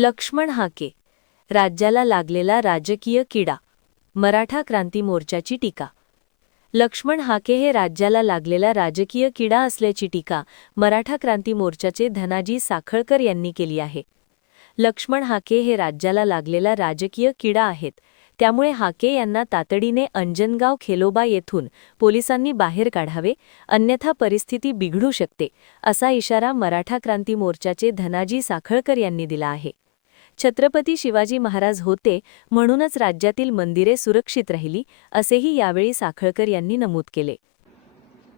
लक्ष्मण हाके, राज्याला लागलेला राजकीय किडा. मराठा क्रांती मोर्चाची टीका. लक्ष्मण हाके हे राज्याला लागलेला राजकीय किडा असल्याची टीका मराठा क्रांती मोर्चाचे धनाजी साखळकर यांनी केली आहे. लक्ष्मण हाके हे राज्याला लागलेला राजकीय किडा आहेत, त्यामुळे हाके यांना तातडीने अंजनगाव खेलोबा येथून पोलिसांनी बाहेर काढावे, अन्यथा परिस्थिती बिघडू शकते, असा इशारा मराठा क्रांती मोर्चाचे धनाजी साखळकर यांनी दिला आहे. छत्रपती शिवाजी महाराज होते म्हणूनच राज्यातील मंदिरे सुरक्षित राहिली, असेही यावेळी साखळकर यांनी नमूद केले.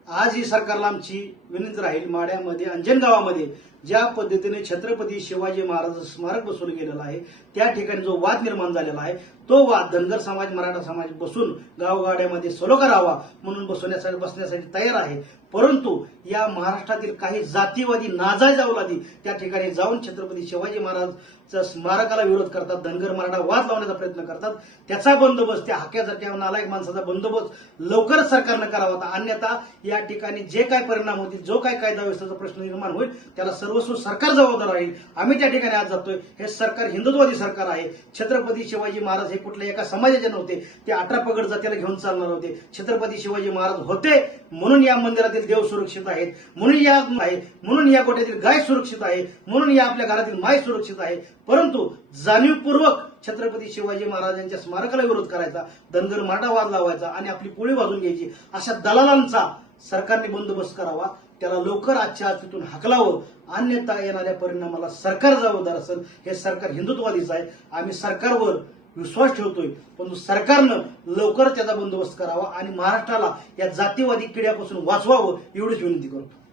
आज ही सरकारला आमची विनंती राहील, माड्यामध्ये अंजनगावामध्ये ज्या पद्धतीने छत्रपती शिवाजी महाराज स्मारक बसवलं गेलेलं आहे, त्या ठिकाणी जो वाद निर्माण झालेला आहे, तो वाद धनगर समाज मराठा समाज बसून गावगाड्यामध्ये सलो करावा म्हणून बसण्यासाठी तयार आहे. परंतु या महाराष्ट्रातील काही जातीवादी नाजायज अवलादी त्या ठिकाणी जाऊन छत्रपती शिवाजी महाराजच्या स्मारकाला विरोध करतात, धनगर मराठा वाद लावण्याचा प्रयत्न करतात. त्याचा बंदोबस्त त्या हाक्यासारख्या नालायक माणसाचा बंदोबस्त लवकरच सरकारनं करावा, अन्यथा या ठिकाणी जे काय परिणाम होतील, जो काय कायदा व्यवस्थेचा प्रश्न निर्माण होईल, त्याला सर्वस्व सरकार जबाबदार राहील. आम्ही त्या ठिकाणी आज जातोय. हे सरकार हिंदुत्ववादी सरकार आहे. छत्रपती शिवाजी महाराज हे कुठल्या एका समाजाचे नव्हते, ते 18 पगड जातीला घेऊन चालणार होते. छत्रपती शिवाजी महाराज होते म्हणून या मंदिरातील देव सुरक्षित आहेत, म्हणून या गोठ्यातील गाय सुरक्षित आहे, म्हणून या आपल्या घरातील माय सुरक्षित आहे. परंतु जाणीवपूर्वक छत्रपती शिवाजी महाराजांच्या स्मारकाला विरोध करायचा, धनगर मराठा वाद लावायचा आणि आपली पोळी वाजून घ्यायची, अशा दलालांचा सरकारने बंदोबस्त करावा. त्याला लवकर आजच्या आज तिथून हाकलावं, अन्यथा येणाऱ्या परिणामाला सरकार जबाबदार असेल. हे सरकार हिंदुत्ववादीच आहे. आम्ही सरकारवर विश्वास ठेवतोय, परंतु सरकारनं लवकर त्याचा बंदोबस्त करावा आणि महाराष्ट्राला या जातीवादी किड्यापासून वाचवावं, एवढीच विनंती करतो.